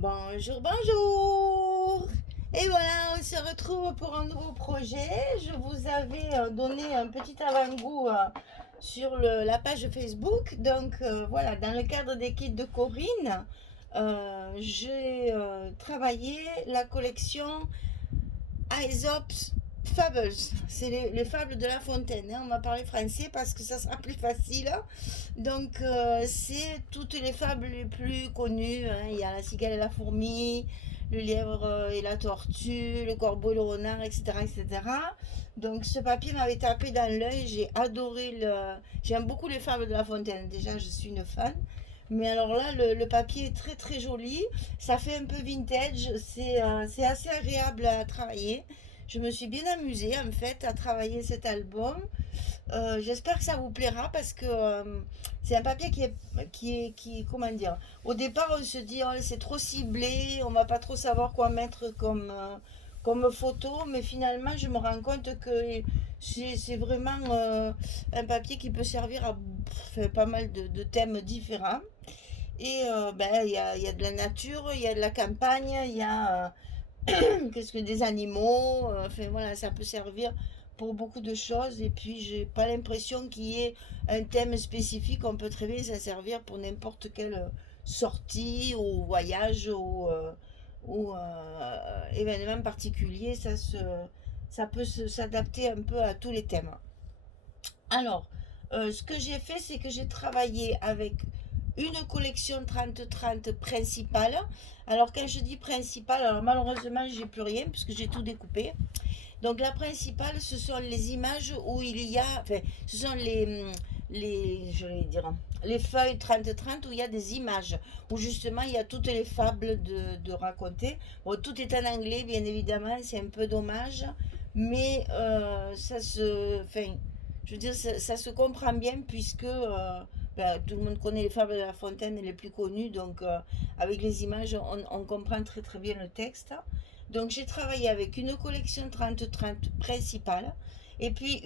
Bonjour, bonjour! Et voilà, on se retrouve pour un nouveau projet. Je vous avais donné un petit avant-goût sur la page Facebook. Donc voilà, dans le cadre des kits de Corinne, j'ai travaillé la collection Aesop's Fables. C'est les fables de La Fontaine, hein. On va parler français parce que ça sera plus facile. Donc, c'est toutes les fables les plus connues, hein. Il y a la cigale et la fourmi, le lièvre et la tortue, le corbeau et le renard, etc., etc. Donc, ce papier m'avait tapé dans l'œil. J'ai adoré le. J'aime beaucoup les fables de La Fontaine. Déjà, je suis une fan. Mais alors là, le papier est très très joli. Ça fait un peu vintage. C'est assez agréable à travailler. Je me suis bien amusée en fait à travailler cet album. J'espère que ça vous plaira parce que c'est un papier comment dire, au départ on se dit oh, c'est trop ciblé, on va pas trop savoir quoi mettre comme photo, mais finalement je me rends compte que c'est vraiment un papier qui peut servir à pas mal de thèmes différents. Et ben, il y a de la nature, il y a de la campagne, il y a qu'est-ce que des animaux, enfin voilà, ça peut servir pour beaucoup de choses. Et puis j'ai pas l'impression qu'il y ait un thème spécifique, on peut très bien s'en servir pour n'importe quelle sortie ou voyage ou événement particulier. Ça peut s'adapter un peu à tous les thèmes. Alors, ce que j'ai fait, c'est que j'ai travaillé avec une collection 30-30 principale. Alors, quand je dis principale, alors malheureusement, j'ai plus rien puisque j'ai tout découpé. Donc, la principale, ce sont les images où il y a, enfin, ce sont je vais dire, les feuilles 30-30 où il y a des images, où justement il y a toutes les fables de raconter. Bon, tout est en anglais, bien évidemment, c'est un peu dommage, mais enfin, je veux dire, ça se comprend bien puisque ben, tout le monde connaît les fables de La Fontaine les plus connues, donc avec les images, on comprend très très bien le texte. Donc j'ai travaillé avec une collection 30-30 principale et puis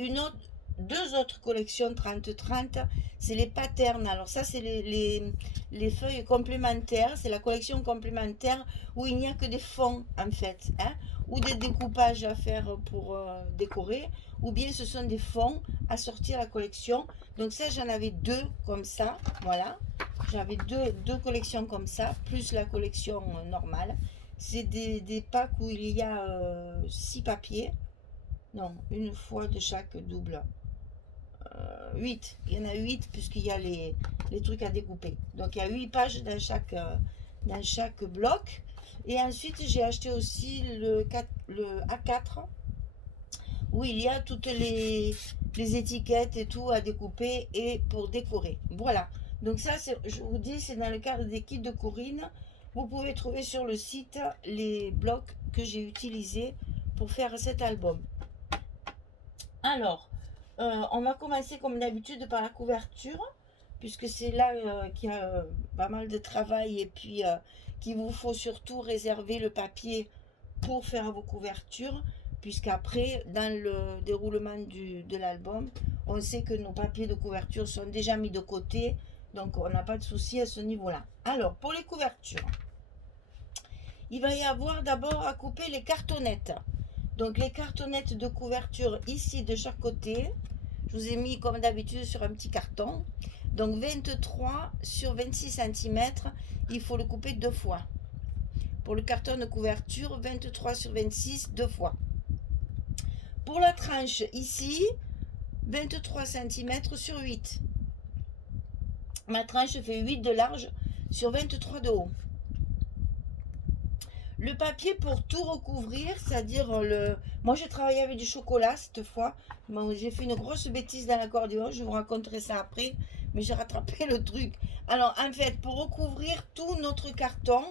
deux autres collections 30-30, c'est les patterns. Alors ça, c'est les feuilles complémentaires, c'est la collection complémentaire où il n'y a que des fonds en fait, hein, ou des découpages à faire pour décorer, ou bien ce sont des fonds à sortir à la collection. Donc ça, j'en avais deux comme ça, voilà. J'avais deux collections comme ça, plus la collection normale. C'est des packs où il y a 6 papiers. Non, une fois de chaque double. 8. Il y en a 8 puisqu'il y a les trucs à découper. Donc il y a 8 pages dans chaque bloc. Et ensuite, j'ai acheté aussi le A4 où il y a toutes les étiquettes et tout à découper et pour décorer. Voilà. Donc ça, je vous dis, c'est dans le cadre des kits de Corinne. Vous pouvez trouver sur le site les blocs que j'ai utilisés pour faire cet album. Alors, on va commencer comme d'habitude par la couverture, puisque c'est là qu'il y a pas mal de travail et puis qu'il vous faut surtout réserver le papier pour faire vos couvertures, puisqu'après, dans le déroulement de l'album, on sait que nos papiers de couverture sont déjà mis de côté, donc on n'a pas de souci à ce niveau-là. Alors, pour les couvertures, il va y avoir d'abord à couper les cartonnettes. Donc les cartonnettes de couverture ici de chaque côté, je vous ai mis comme d'habitude sur un petit carton. Donc 23 sur 26 cm, il faut le couper deux fois. Pour le carton de couverture, 23 sur 26, deux fois. Pour la tranche ici, 23 cm sur 8. Ma tranche fait 8 de large sur 23 de haut. Le papier pour tout recouvrir, c'est-à-dire moi j'ai travaillé avec du chocolat cette fois. Bon, j'ai fait une grosse bêtise dans l'accordéon, je vous raconterai ça après, mais j'ai rattrapé le truc. Alors en fait, pour recouvrir tout notre carton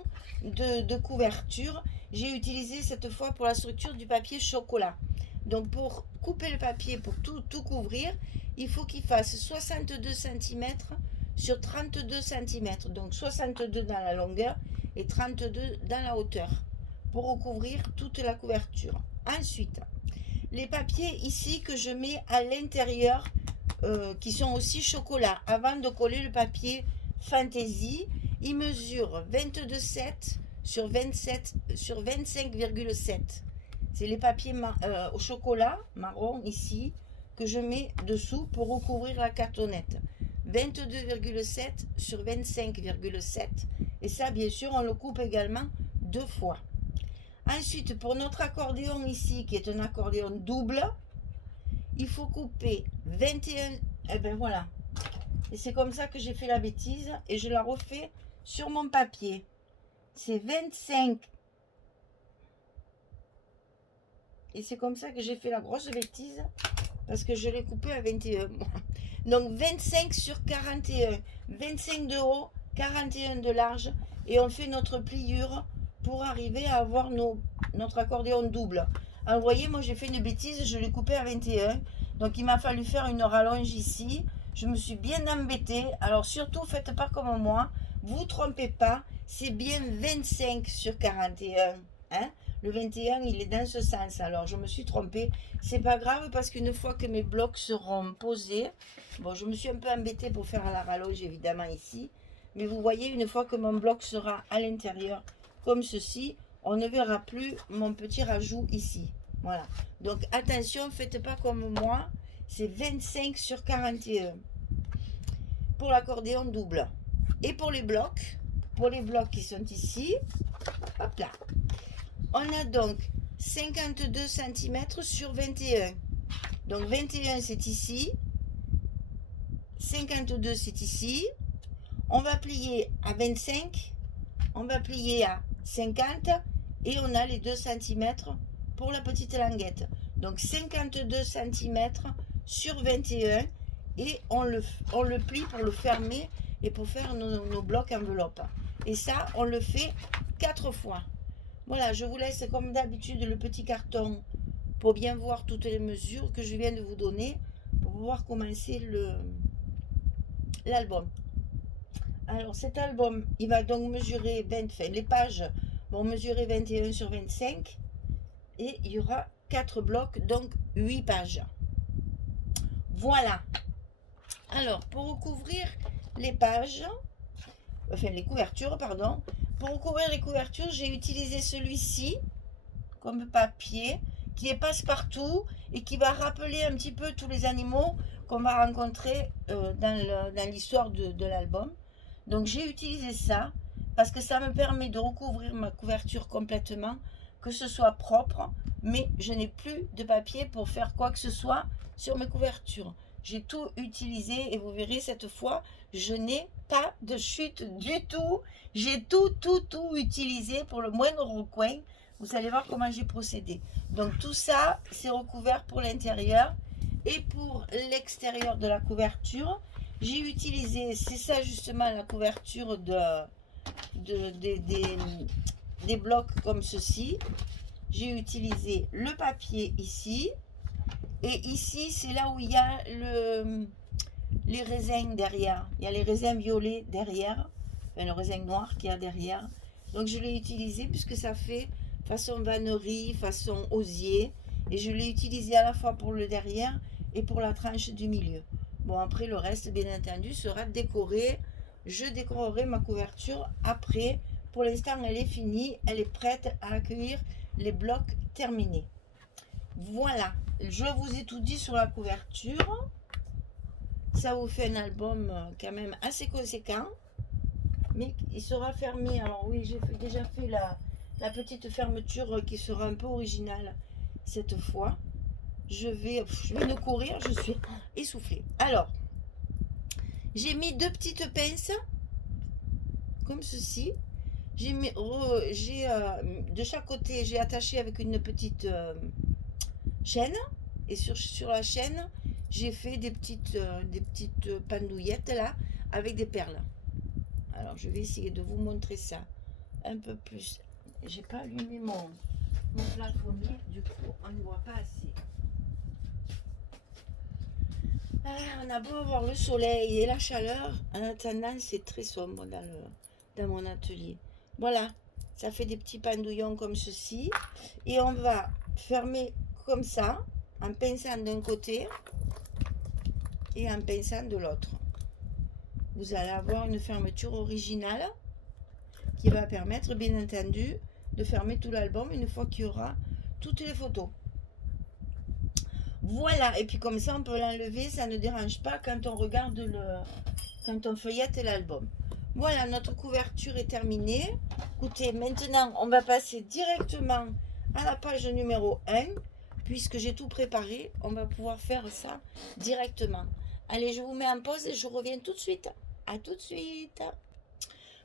de couverture, j'ai utilisé cette fois pour la structure du papier chocolat. Donc pour couper le papier, pour tout couvrir, il faut qu'il fasse 62 cm sur 32 cm. Donc 62 dans la longueur et 32 dans la hauteur pour recouvrir toute la couverture. Ensuite, les papiers ici que je mets à l'intérieur qui sont aussi chocolat avant de coller le papier Fantasy, ils mesurent 22,7 sur 25,7. C'est les papiers au chocolat marron ici que je mets dessous pour recouvrir la cartonnette. 22,7 sur 25,7. Et ça, bien sûr, on le coupe également 2 fois. Ensuite, pour notre accordéon ici, qui est un accordéon double, il faut couper 21. Et ben voilà. Et c'est comme ça que j'ai fait la bêtise. Et je la refais sur mon papier. C'est 25. Et c'est comme ça que j'ai fait la grosse bêtise. Parce que je l'ai coupé à 21. Donc 25 sur 41. 25 de haut, 41 de large. Et on fait notre pliure pour arriver à avoir notre accordéon double. Alors vous voyez, moi j'ai fait une bêtise, je l'ai coupé à 21. Donc il m'a fallu faire une rallonge ici. Je me suis bien embêtée. Alors surtout, faites pas comme moi. Vous trompez pas. C'est bien 25 sur 41. Hein? Le 21, il est dans ce sens. Alors je me suis trompée. C'est pas grave parce qu'une fois que mes blocs seront posés, bon, je me suis un peu embêtée pour faire la rallonge évidemment ici. Mais vous voyez, une fois que mon bloc sera à l'intérieur, comme ceci, on ne verra plus mon petit rajout ici. Voilà. Donc attention, faites pas comme moi. C'est 25 sur 41 pour l'accordéon double. Et pour les blocs qui sont ici, hop là, on a donc 52 cm sur 21. Donc 21 c'est ici, 52 c'est ici. On va plier à 25, on va plier à 50 et on a les 2 cm pour la petite languette. Donc 52 cm sur 21 et on le plie pour le fermer et pour faire nos blocs enveloppes. Et ça, on le fait 4 fois. Voilà, je vous laisse comme d'habitude le petit carton pour bien voir toutes les mesures que je viens de vous donner pour pouvoir commencer l'album. Alors cet album, il va donc mesurer 20, enfin, les pages vont mesurer 21 sur 25 et il y aura 4 blocs, donc 8 pages. Voilà. Alors pour recouvrir les pages, enfin les couvertures, pardon, pour recouvrir les couvertures, j'ai utilisé celui-ci comme papier qui est passe-partout et qui va rappeler un petit peu tous les animaux qu'on va rencontrer dans l'histoire de l'album. Donc j'ai utilisé ça parce que ça me permet de recouvrir ma couverture complètement, que ce soit propre, mais je n'ai plus de papier pour faire quoi que ce soit sur mes couvertures. J'ai tout utilisé et vous verrez cette fois, je n'ai pas de chute du tout. J'ai tout utilisé pour le moindre recoin. Vous allez voir comment j'ai procédé. Donc tout ça, c'est recouvert pour l'intérieur et pour l'extérieur de la couverture. J'ai utilisé, c'est ça justement la couverture des blocs comme ceci. J'ai utilisé le papier ici. Et ici, c'est là où il y a les raisins derrière. Il y a les raisins violets derrière. Enfin, le raisin noir qu'il y a derrière. Donc je l'ai utilisé puisque ça fait façon vannerie, façon osier. Et je l'ai utilisé à la fois pour le derrière et pour la tranche du milieu. Bon, après, le reste, bien entendu, sera décoré. Je décorerai ma couverture après. Pour l'instant, elle est finie. Elle est prête à accueillir les blocs terminés. Voilà. Je vous ai tout dit sur la couverture. Ça vous fait un album quand même assez conséquent. Mais il sera fermé. Alors oui, j'ai déjà fait la petite fermeture qui sera un peu originale cette fois. Je vais me courir, je suis essoufflée. Alors, j'ai mis 2 petites pinces, comme ceci. J'ai mis, de chaque côté, j'ai attaché avec une petite chaîne. Et sur la chaîne, j'ai fait des petites pendouillettes là, avec des perles. Alors, je vais essayer de vous montrer ça un peu plus. J'ai pas allumé mon plafonnier, du coup, on ne voit pas assez. Ah, on a beau avoir le soleil et la chaleur, en attendant, c'est très sombre dans mon atelier. Voilà, ça fait des petits pendouillons comme ceci. Et on va fermer comme ça, en pinçant d'un côté et en pinçant de l'autre. Vous allez avoir une fermeture originale qui va permettre, bien entendu, de fermer tout l'album une fois qu'il y aura toutes les photos. Voilà, et puis comme ça on peut l'enlever, ça ne dérange pas quand on regarde quand on feuillette l'album. Voilà, notre couverture est terminée. Écoutez, maintenant on va passer directement à la page numéro 1. Puisque j'ai tout préparé, on va pouvoir faire ça directement. Allez, je vous mets en pause et je reviens tout de suite. À tout de suite.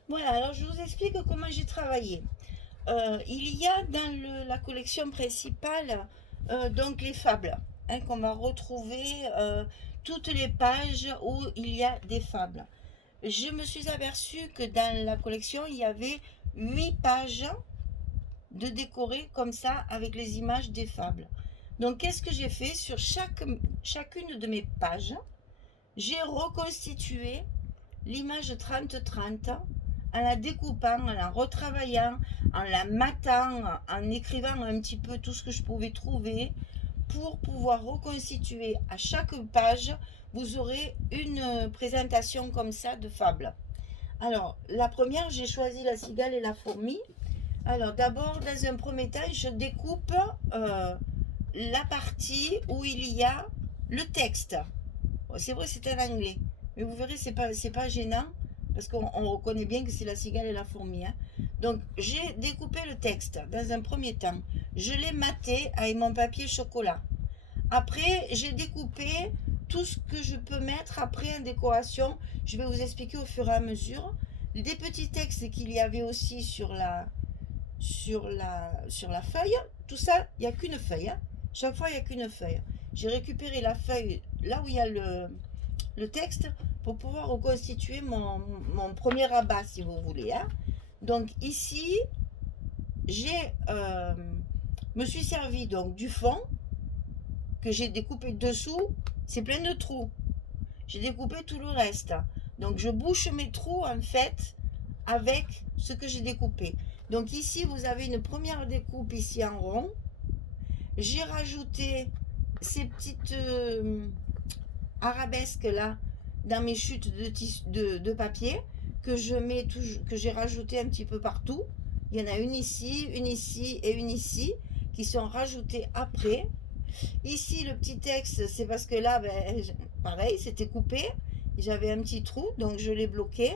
Voilà, alors je vous explique comment j'ai travaillé. Il y a dans la collection principale donc les fables, hein, qu'on va retrouver toutes les pages où il y a des fables. Je me suis aperçue que dans la collection, il y avait 8 pages de décorer comme ça avec les images des fables. Donc, qu'est-ce que j'ai fait sur chacune de mes pages? J'ai reconstitué l'image 30-30 en la découpant, en la retravaillant, en la matant, en écrivant un petit peu tout ce que je pouvais trouver pour pouvoir reconstituer à chaque page. Vous aurez une présentation comme ça de fables. Alors, la première, j'ai choisi la cigale et la fourmi. Alors, d'abord, dans un premier temps, je découpe la partie où il y a le texte. C'est vrai, c'est en anglais, mais vous verrez, c'est pas gênant parce qu'on reconnaît bien que c'est la cigale et la fourmi. Hein. Donc, j'ai découpé le texte dans un premier temps. Je l'ai maté avec mon papier chocolat. Après, j'ai découpé tout ce que je peux mettre après en décoration. Je vais vous expliquer au fur et à mesure. Des petits textes qu'il y avait aussi sur la feuille. Tout ça, il n'y a qu'une feuille. Hein. Chaque fois, il n'y a qu'une feuille. J'ai récupéré la feuille là où il y a le texte pour pouvoir reconstituer mon premier rabat, si vous voulez. Hein. Donc ici, me suis servi donc du fond que j'ai découpé dessous. C'est plein de trous. J'ai découpé tout le reste. Donc je bouche mes trous en fait avec ce que j'ai découpé. Donc ici, vous avez une première découpe ici en rond. J'ai rajouté ces petites arabesques là dans mes chutes de papier que j'ai rajouté un petit peu partout. Il y en a une ici et une ici qui sont rajoutées après. Ici, le petit texte, c'est parce que là, pareil, c'était coupé. J'avais un petit trou, donc je l'ai bloqué.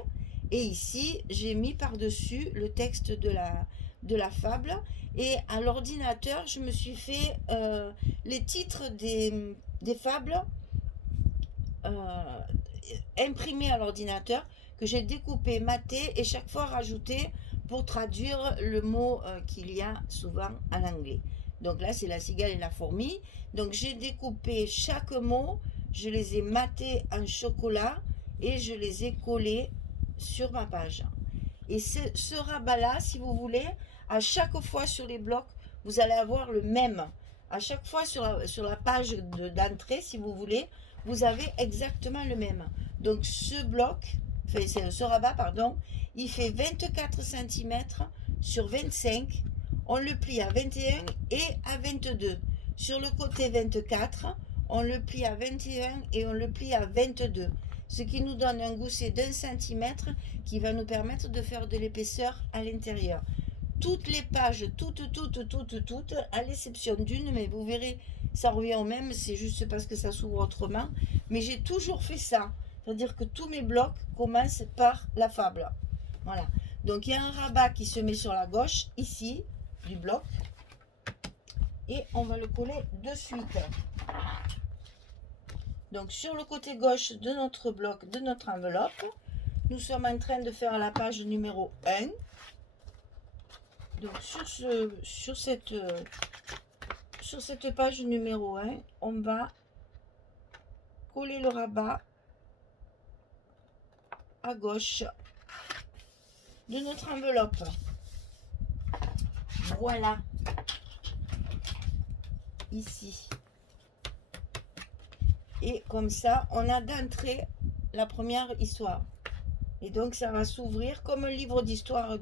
Et ici, j'ai mis par-dessus le texte de la fable. Et à l'ordinateur, je me suis fait les titres des fables imprimés à l'ordinateur que j'ai découpé, maté et chaque fois rajouté pour traduire le mot qu'il y a souvent en anglais. Donc là, c'est la cigale et la fourmi. Donc j'ai découpé chaque mot, je les ai matés en chocolat et je les ai collés sur ma page. Et ce rabat-là, si vous voulez, à chaque fois sur les blocs, vous allez avoir le même. À chaque fois sur la page d'entrée, si vous voulez, vous avez exactement le même. Donc ce bloc, ce rabat, pardon, il fait 24 cm sur 25. On le plie à 21 et à 22. Sur le côté 24, on le plie à 21 et on le plie à 22. Ce qui nous donne un gousset d'1 cm qui va nous permettre de faire de l'épaisseur à l'intérieur. Toutes les pages, toutes, à l'exception d'une, mais vous verrez, ça revient au même, c'est juste parce que ça s'ouvre autrement. Mais j'ai toujours fait ça, c'est-à-dire que tous mes blocs commencent par la fable. Voilà. Donc il y a un rabat qui se met sur la gauche, ici, du bloc. Et on va le coller de suite. Donc sur le côté gauche de notre bloc, de notre enveloppe, nous sommes en train de faire la page numéro 1. Donc sur cette page numéro 1, on va coller le rabat à gauche de notre enveloppe. Voilà. Ici. Et comme ça, on a d'entrée la première histoire. Et donc, ça va s'ouvrir comme un livre d'histoire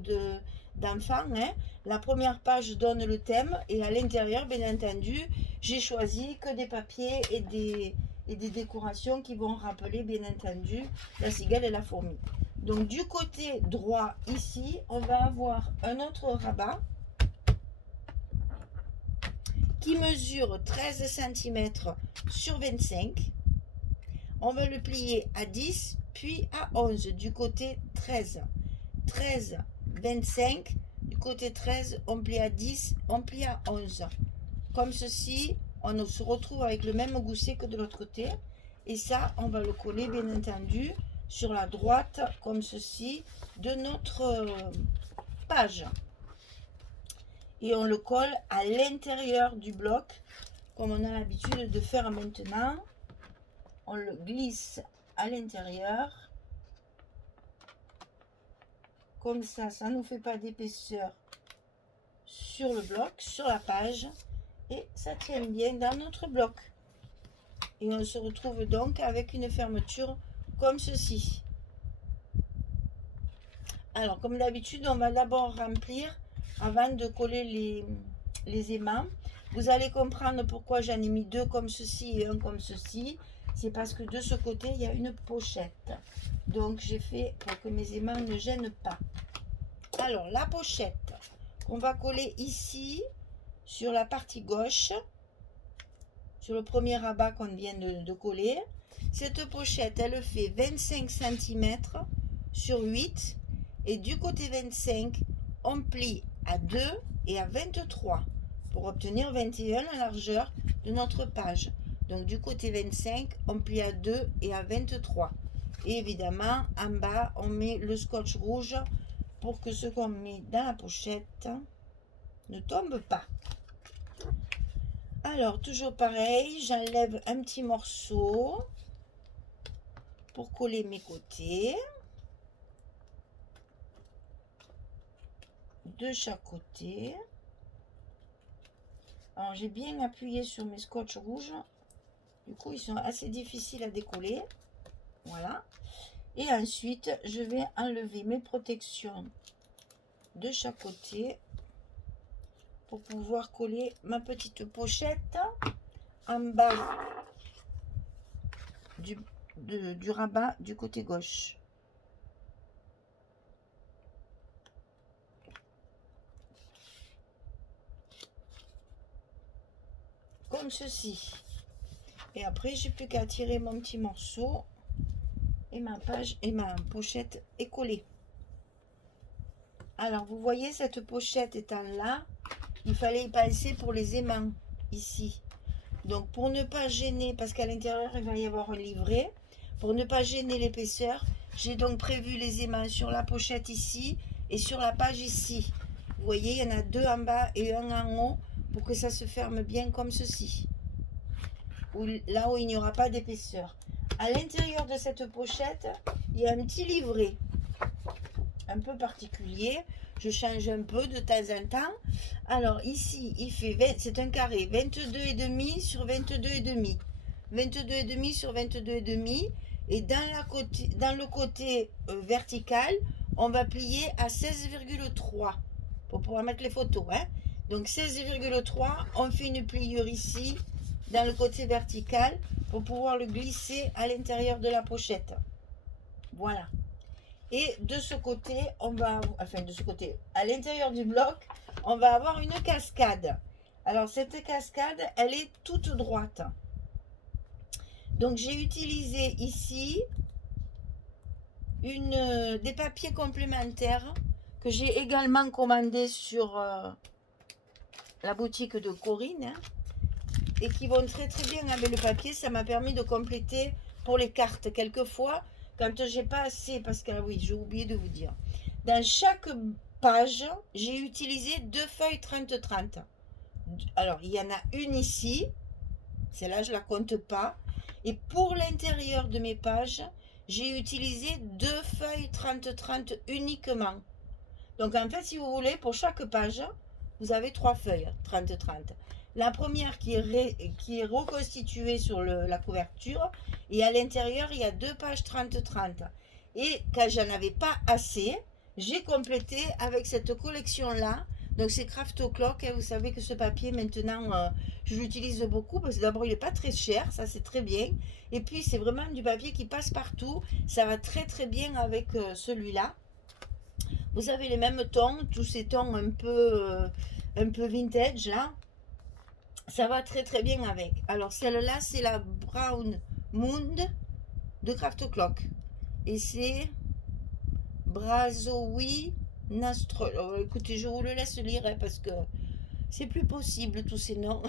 d'enfant. Hein. La première page donne le thème et à l'intérieur, bien entendu, j'ai choisi que des papiers et des décorations qui vont rappeler, bien entendu, la cigale et la fourmi. Donc du côté droit ici, on va avoir un autre rabat qui mesure 13 cm sur 25. On va le plier à 10 puis à 11 du côté 13. 13, 25, du côté 13, on plie à 10, on plie à 11. Comme ceci, on se retrouve avec le même gousset que de l'autre côté. Et ça, on va le coller bien entendu sur la droite, comme ceci, de notre page. Et on le colle à l'intérieur du bloc, comme on a l'habitude de faire maintenant. On le glisse à l'intérieur. Comme ça ne nous fait pas d'épaisseur sur le bloc, sur la page. Et ça tient bien dans notre bloc. Et on se retrouve donc avec une fermeture comme ceci. Alors, comme d'habitude, on va d'abord remplir avant de coller les aimants. Vous allez comprendre pourquoi j'en ai mis deux comme ceci et un comme ceci. C'est parce que de ce côté, il y a une pochette. Donc, j'ai fait pour que mes aimants ne gênent pas. Alors, la pochette qu'on va coller ici, sur la partie gauche, sur le premier rabat qu'on vient de coller. Cette pochette, elle fait 25 cm sur 8. Et du côté 25, on plie à 2 et à 23 pour obtenir 21 la largeur de notre page. Donc du côté 25, on plie à 2 et à 23. Et évidemment, en bas, on met le scotch rouge pour que ce qu'on met dans la pochette ne tombe pas. Alors, toujours pareil, j'enlève un petit morceau pour coller mes côtés. De chaque côté. Alors, j'ai bien appuyé sur mes scotch rouges. Du coup, ils sont assez difficiles à décoller. Voilà. Et ensuite, je vais enlever mes protections de chaque côté pour pouvoir coller ma petite pochette en bas du rabat du côté gauche. Comme ceci. Et après, j'ai plus qu'à tirer mon petit morceau et ma page et ma pochette est collée. Alors, vous voyez, cette pochette étant là, il fallait y penser pour les aimants ici. Donc, pour ne pas gêner, parce qu'à l'intérieur, il va y avoir un livret, pour ne pas gêner l'épaisseur, j'ai donc prévu les aimants sur la pochette ici et sur la page ici. Vous voyez, il y en a deux en bas et un en haut pour que ça se ferme bien comme ceci. Là où il n'y aura pas d'épaisseur. À l'intérieur de cette pochette, il y a un petit livret un peu particulier. Je change un peu de temps en temps. Alors ici, il fait c'est un carré 22,5 sur 22,5. 22,5 sur 22,5. Et dans le côté vertical, on va plier à 16,3 pour pouvoir mettre les photos. Hein. Donc 16,3, on fait une pliure ici dans le côté vertical pour pouvoir le glisser à l'intérieur de la pochette. Voilà. Et de ce côté, à l'intérieur du bloc, on va avoir une cascade. Alors cette cascade, elle est toute droite. Donc j'ai utilisé ici des papiers complémentaires que j'ai également commandé sur la boutique de Corinne. Hein, et qui vont très bien avec le papier. Ça m'a permis de compléter pour les cartes. Quelquefois, quand j'ai pas assez, parce que oui, j'ai oublié de vous dire, dans chaque page, j'ai utilisé 2 feuilles 30-30. Alors, il y en a une ici, celle-là, je la compte pas. Et pour l'intérieur de mes pages, j'ai utilisé 2 feuilles 30-30 uniquement. Donc, en fait, si vous voulez, pour chaque page, vous avez 3 feuilles 30-30. La première qui est reconstituée sur la couverture et à l'intérieur il y a 2 pages 30-30. Et quand j'en avais pas assez, j'ai complété avec cette collection là Donc c'est Craft Clock, hein. Vous savez que ce papier maintenant, je l'utilise beaucoup parce que d'abord il n'est pas très cher, ça c'est très bien. Et puis c'est vraiment du papier qui passe partout. Ça va très très bien avec celui-là. Vous avez les mêmes tons, tous ces tons un peu vintage là. Ça va très très bien avec. Alors celle-là c'est la Brown Moon de Craft Clock. Et c'est Brazoui Nastrol. Oh, écoutez, je vous le laisse lire hein, parce que c'est plus possible tous ces noms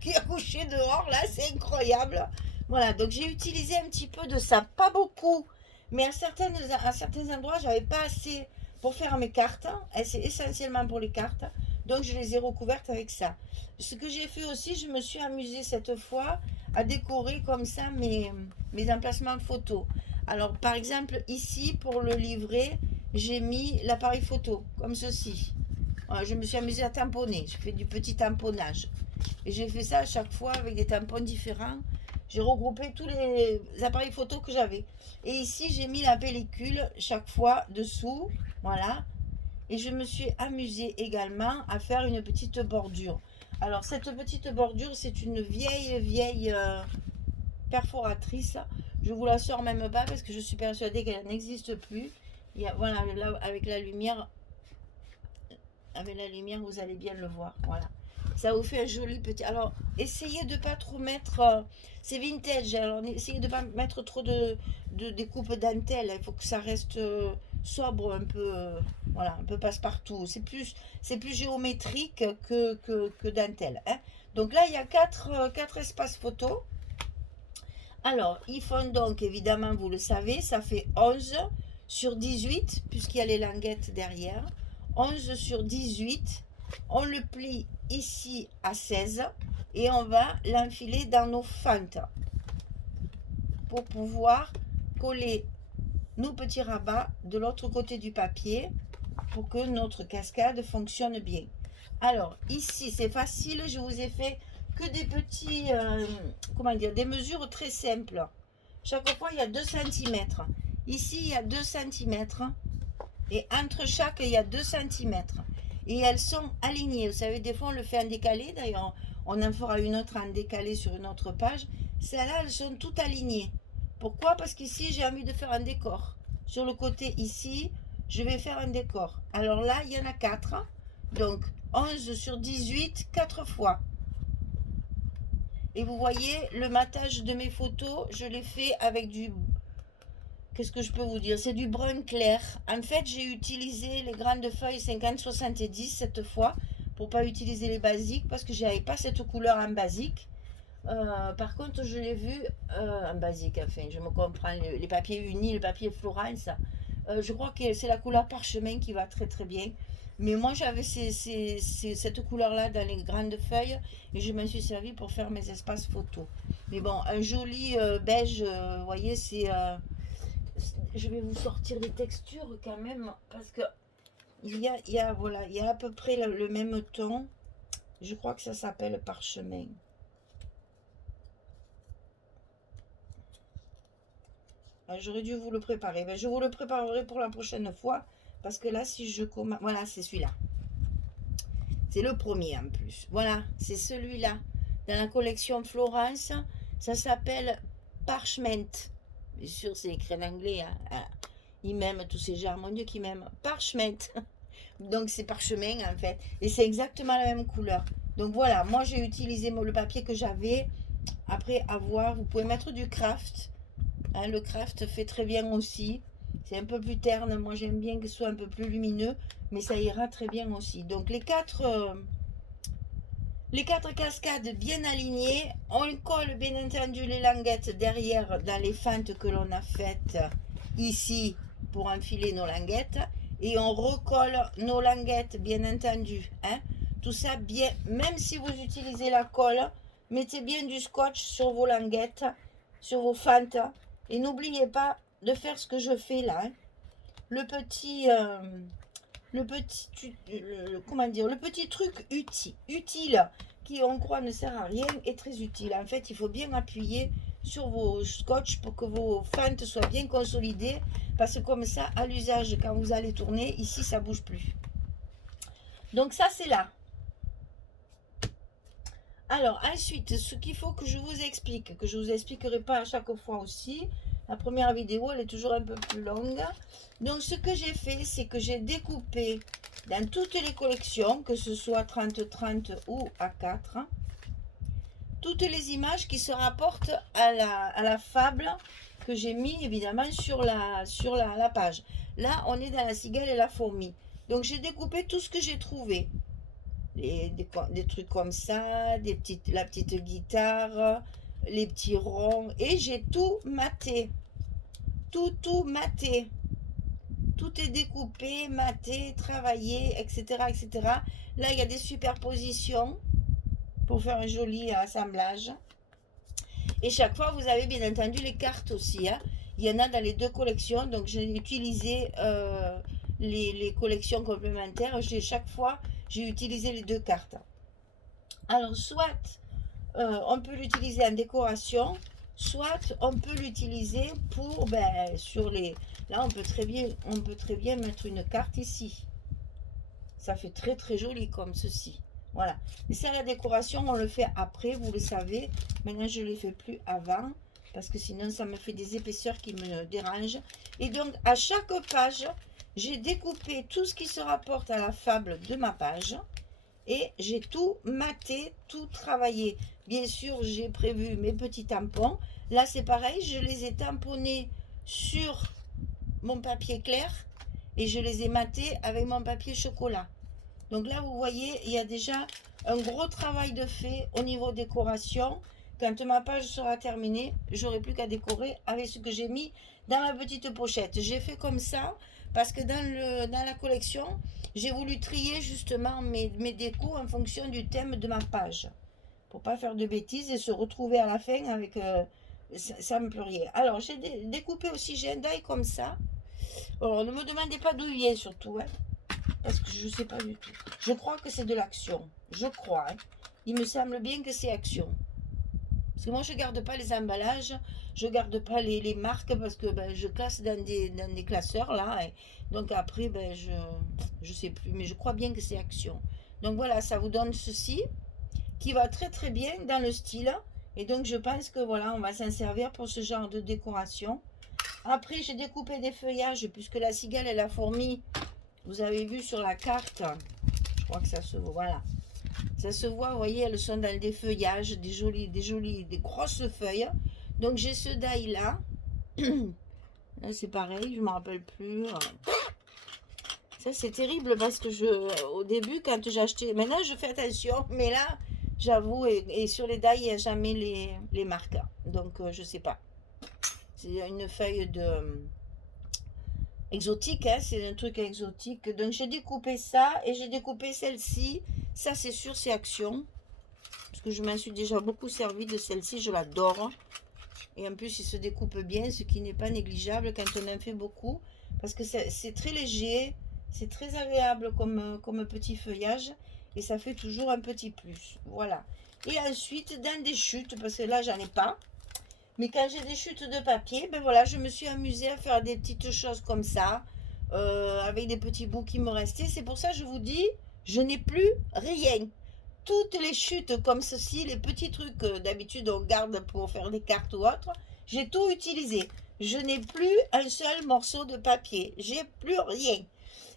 qui a couché dehors là, c'est incroyable. Voilà, donc j'ai utilisé un petit peu de ça, pas beaucoup, mais à certains endroits, j'avais pas assez pour faire mes cartes. Et c'est essentiellement pour les cartes, donc je les ai recouvertes avec ça. Ce que j'ai fait aussi, je me suis amusée cette fois à décorer comme ça mes emplacements photos. Alors, par exemple, ici, pour le livret, j'ai mis l'appareil photo, comme ceci. Voilà, je me suis amusée à tamponner. Je fais du petit tamponnage. Et j'ai fait ça à chaque fois avec des tampons différents. J'ai regroupé tous les appareils photo que j'avais. Et ici, j'ai mis la pellicule chaque fois dessous. Voilà. Et je me suis amusée également à faire une petite bordure. Alors, cette petite bordure, c'est une vieille perforatrice. Je vous la sors même pas parce que je suis persuadée qu'elle n'existe plus. Il y a, voilà, là, avec la lumière, vous allez bien le voir. Voilà. Ça vous fait un joli petit. Alors, essayez de pas trop mettre. C'est vintage. Alors, essayez de pas mettre trop de découpe dentelle. Il faut que ça reste sobre, un peu. Voilà, un peu passe-partout. C'est plus géométrique que dentelle. Hein. Donc là, il y a quatre espaces photos. Alors, ils font donc, évidemment, vous le savez, ça fait 11 sur 18, puisqu'il y a les languettes derrière. 11 sur 18, on le plie ici à 16 et on va l'enfiler dans nos fentes pour pouvoir coller nos petits rabats de l'autre côté du papier pour que notre cascade fonctionne bien. Alors, ici, c'est facile, je vous ai fait que des petits, comment dire, des mesures très simples. Chaque fois, il y a 2 cm. Ici, il y a 2 cm. Et entre chaque, il y a 2 cm. Et elles sont alignées. Vous savez, des fois, on le fait en décalé. D'ailleurs, on en fera une autre en décalé sur une autre page. Celles-là, elles sont toutes alignées. Pourquoi? Parce qu'ici, j'ai envie de faire un décor. Sur le côté ici, je vais faire un décor. Alors là, il y en a 4. Donc, 11 sur 18, 4 fois. Et vous voyez, le matage de mes photos, je l'ai fait avec du... Qu'est-ce que je peux vous dire? C'est du brun clair. En fait, j'ai utilisé les grandes feuilles 50-70 cette fois, pour pas utiliser les basiques, parce que je n'avais pas cette couleur en basique. Par contre, je l'ai vu en basique, enfin, je me comprends, les papiers unis, le papier Florence. Je crois que c'est la couleur parchemin qui va très très bien. Mais moi, j'avais cette couleur-là dans les grandes feuilles et je m'en suis servi pour faire mes espaces photos. Mais bon, un joli beige, vous voyez, je vais vous sortir les textures quand même parce que voilà, il y a à peu près le même ton. Je crois que ça s'appelle parchemin. J'aurais dû vous le préparer. Ben, je vous le préparerai pour la prochaine fois. Parce que là, si je commence... Voilà, c'est celui-là. C'est le premier en plus. Voilà, c'est celui-là. Dans la collection Florence, ça s'appelle Parchment. Bien sûr, c'est écrit en anglais. Hein. Ah, ils m'aiment tous ces genres. Mon Dieu, qu'ils m'aiment. Parchment. Donc, c'est parchemin en fait. Et c'est exactement la même couleur. Donc, voilà. Moi, j'ai utilisé le papier que j'avais. Après, à voir. Vous pouvez mettre du craft. Hein, le craft fait très bien aussi. C'est un peu plus terne. Moi, j'aime bien que ce soit un peu plus lumineux. Mais ça ira très bien aussi. Donc, les quatre cascades bien alignées. On colle bien entendu les languettes derrière dans les fentes que l'on a faites ici pour enfiler nos languettes. Et on recolle nos languettes bien entendu. Hein. Tout ça bien. Même si vous utilisez la colle, mettez bien du scotch sur vos languettes, sur vos fentes. Et n'oubliez pas de faire ce que je fais là. Hein. Le petit truc utile qui on croit ne sert à rien est très utile. En fait, il faut bien appuyer sur vos scotch pour que vos fentes soient bien consolidées. Parce que comme ça, à l'usage, quand vous allez tourner, ici, ça ne bouge plus. Donc ça, c'est là. Alors, ensuite, ce qu'il faut que je vous explique, que je ne vous expliquerai pas à chaque fois aussi, la première vidéo, elle est toujours un peu plus longue. Donc, ce que j'ai fait, c'est que j'ai découpé dans toutes les collections, que ce soit 30-30 ou A4, toutes les images qui se rapportent à la fable que j'ai mis évidemment sur la page. Là, on est dans la cigale et la fourmi. Donc, j'ai découpé tout ce que j'ai trouvé. Des trucs comme ça, la petite guitare, les petits ronds. Et j'ai tout maté. Tout maté. Tout est découpé, maté, travaillé, etc., etc. Là, il y a des superpositions pour faire un joli assemblage. Et chaque fois, vous avez bien entendu les cartes aussi. Hein. Il y en a dans les deux collections. Donc, j'ai utilisé les collections complémentaires. Chaque fois, j'ai utilisé les deux cartes. Alors, soit on peut l'utiliser en décoration, soit on peut l'utiliser pour, sur les... Là, on peut très bien mettre une carte ici. Ça fait très très joli comme ceci. Voilà. Et ça, la décoration, on le fait après, vous le savez. Maintenant, je ne les fais plus avant, parce que sinon, ça me fait des épaisseurs qui me dérangent. Et donc, à chaque page, j'ai découpé tout ce qui se rapporte à la fable de ma page. Et j'ai tout maté, tout travaillé. Bien sûr, j'ai prévu mes petits tampons. Là, c'est pareil, je les ai tamponnés sur mon papier clair et je les ai matés avec mon papier chocolat. Donc là, vous voyez, il y a déjà un gros travail de fait au niveau décoration. Quand ma page sera terminée, j'aurai plus qu'à décorer avec ce que j'ai mis dans ma petite pochette. J'ai fait comme ça parce que dans la collection, j'ai voulu trier justement mes décos en fonction du thème de ma page. Pour pas faire de bêtises et se retrouver à la fin avec... ça me pleurait. Alors, j'ai découpé aussi, j'ai un die comme ça. Alors, ne me demandez pas d'où il vient surtout, hein, parce que je ne sais pas du tout. Je crois que c'est de l'action. Je crois. Hein. Il me semble bien que c'est action. Parce que moi, je ne garde pas les emballages, je ne garde pas les marques parce que je classe dans des classeurs là. Et donc après, je ne sais plus, mais je crois bien que c'est action. Donc voilà, ça vous donne ceci qui va très très bien dans le style. Et donc je pense que voilà, on va s'en servir pour ce genre de décoration. Après, j'ai découpé des feuillages puisque la cigale et la fourmi, vous avez vu sur la carte, je crois que ça se voit, voilà. Ça se voit, vous voyez, elles sont dans des feuillages, des grosses feuilles. Donc j'ai ce die là. Là c'est pareil, je ne me rappelle plus. Ça c'est terrible parce que au début quand j'ai acheté, maintenant je fais attention, mais là j'avoue, et sur les die il n'y a jamais les marques. Donc je sais pas. C'est une feuille de exotique, hein, c'est un truc exotique. Donc j'ai découpé ça et j'ai découpé celle-ci. Ça c'est sûr, c'est action. Parce que je m'en suis déjà beaucoup servi de celle-ci, je l'adore. Et en plus, il se découpe bien, ce qui n'est pas négligeable quand on en fait beaucoup. Parce que c'est très léger, c'est très agréable comme petit feuillage. Et ça fait toujours un petit plus. Voilà. Et ensuite, dans des chutes, parce que là, j'en ai pas. Mais quand j'ai des chutes de papier, ben voilà, je me suis amusée à faire des petites choses comme ça. Avec des petits bouts qui me restaient. C'est pour ça que je vous dis, je n'ai plus rien. Toutes les chutes comme ceci, les petits trucs que d'habitude on garde pour faire des cartes ou autre, j'ai tout utilisé. Je n'ai plus un seul morceau de papier. J'ai plus rien.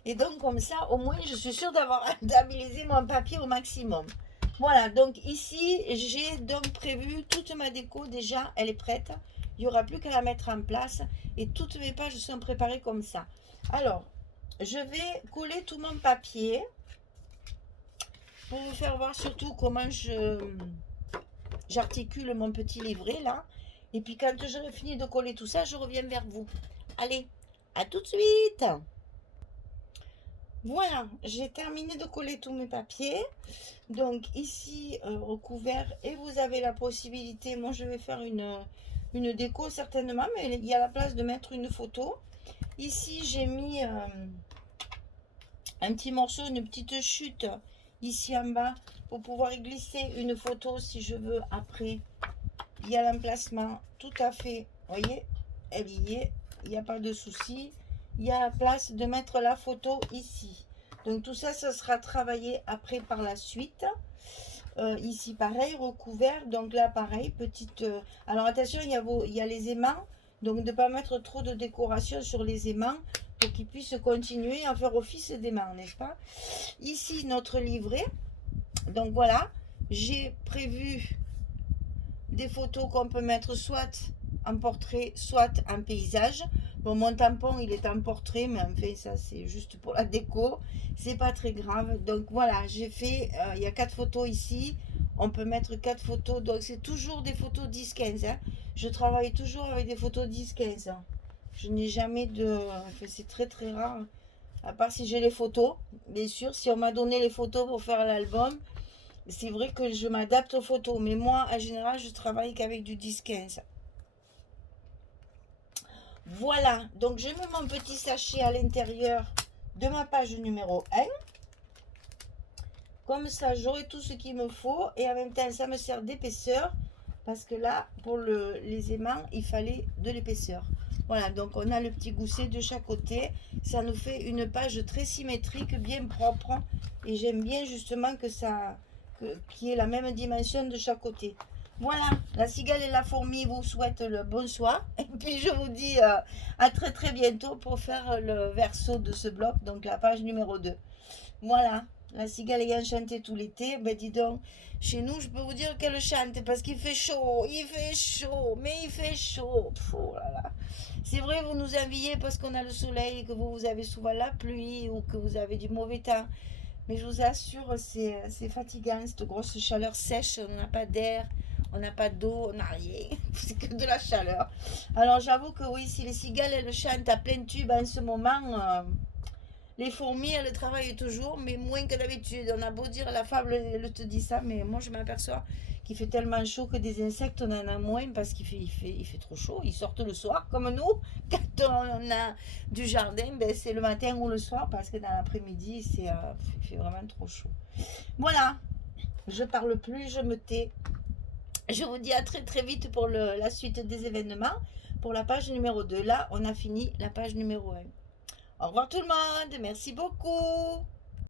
Et donc comme ça, au moins, je suis sûre d'avoir rentabilisé mon papier au maximum. Voilà, donc ici, j'ai donc prévu toute ma déco déjà, elle est prête. Il n'y aura plus qu'à la mettre en place. Et toutes mes pages sont préparées comme ça. Alors, je vais coller tout mon papier pour vous faire voir surtout comment j'articule mon petit livret là. Et puis quand j'aurai fini de coller tout ça, je reviens vers vous. Allez, à tout de suite. Voilà, j'ai terminé de coller tous mes papiers. Donc ici, recouvert, et vous avez la possibilité, moi je vais faire une déco certainement, mais il y a la place de mettre une photo. Ici, j'ai mis un petit morceau, une petite chute ici en bas pour pouvoir y glisser une photo si je veux après. Il y a l'emplacement tout à fait, vous voyez, elle y est, il n'y a pas de souci. Il y a la place de mettre la photo ici. Donc tout ça, ça sera travaillé après par la suite. Ici pareil, recouvert. Donc là pareil, petite... alors attention, il y a les aimants. Donc de ne pas mettre trop de décoration sur les aimants pour qu'ils puissent continuer à faire office d'aimants, n'est-ce pas? Ici notre livret. Donc voilà, j'ai prévu des photos qu'on peut mettre soit en portrait, soit en paysage. Bon, mon tampon, il est en portrait, mais en fait, ça, c'est juste pour la déco. C'est pas très grave. Donc, voilà, j'ai fait... il y a 4 photos ici. On peut mettre 4 photos. Donc, c'est toujours des photos 10-15. Hein. Je travaille toujours avec des photos 10-15. Hein. Je n'ai jamais de... Enfin, c'est très, très rare. À part si j'ai les photos. Bien sûr, si on m'a donné les photos pour faire l'album, c'est vrai que je m'adapte aux photos. Mais moi, en général, je travaille qu'avec du 10-15. Voilà, donc je mets mon petit sachet à l'intérieur de ma page numéro 1. Comme ça, j'aurai tout ce qu'il me faut. Et en même temps, ça me sert d'épaisseur. Parce que là, pour les aimants, il fallait de l'épaisseur. Voilà, donc on a le petit gousset de chaque côté. Ça nous fait une page très symétrique, bien propre. Et j'aime bien justement que ça, qu'il y ait la même dimension de chaque côté. Voilà, la cigale et la fourmi vous souhaitent le bonsoir. Et puis je vous dis à très très bientôt pour faire le verso de ce bloc, donc la page numéro 2. Voilà, la cigale ayant chanté tout l'été, ben dis donc, chez nous je peux vous dire qu'elle chante parce qu'il fait chaud, mais il fait chaud. Pff, oh là là. C'est vrai, vous nous enviez parce qu'on a le soleil, que vous avez souvent la pluie ou que vous avez du mauvais temps. Mais je vous assure, c'est fatigant, cette grosse chaleur sèche, on n'a pas d'air. On n'a pas d'eau, on n'a rien, c'est que de la chaleur. Alors j'avoue que oui, si les cigales elles chantent à plein tube en ce moment, les fourmis elles travaillent toujours, mais moins que d'habitude. On a beau dire, la fable elle te dit ça, mais moi je m'aperçois qu'il fait tellement chaud que des insectes on en a moins parce il fait trop chaud. Ils sortent le soir comme nous, quand on a du jardin, ben, c'est le matin ou le soir parce que dans l'après-midi il fait vraiment trop chaud. Voilà, je parle plus, je me tais. Je vous dis à très très vite pour la suite des événements. Pour la page numéro 2, là, on a fini la page numéro 1. Au revoir tout le monde, merci beaucoup.